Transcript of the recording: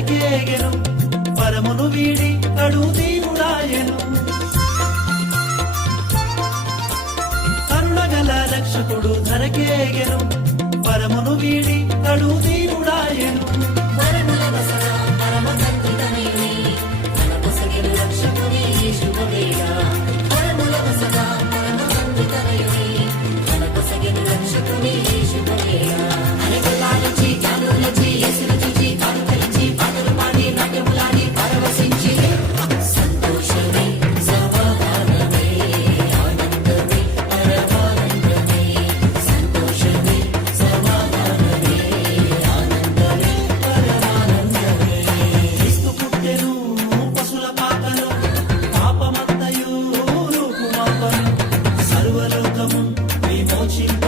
కొరకేగెను వరమును వీడి కడు దేవుడాయను కరుణగల రక్షకుడు ధరకేగెను వరమును వీడి కడు దేవుడాయను సర్వలోకము విమోచింప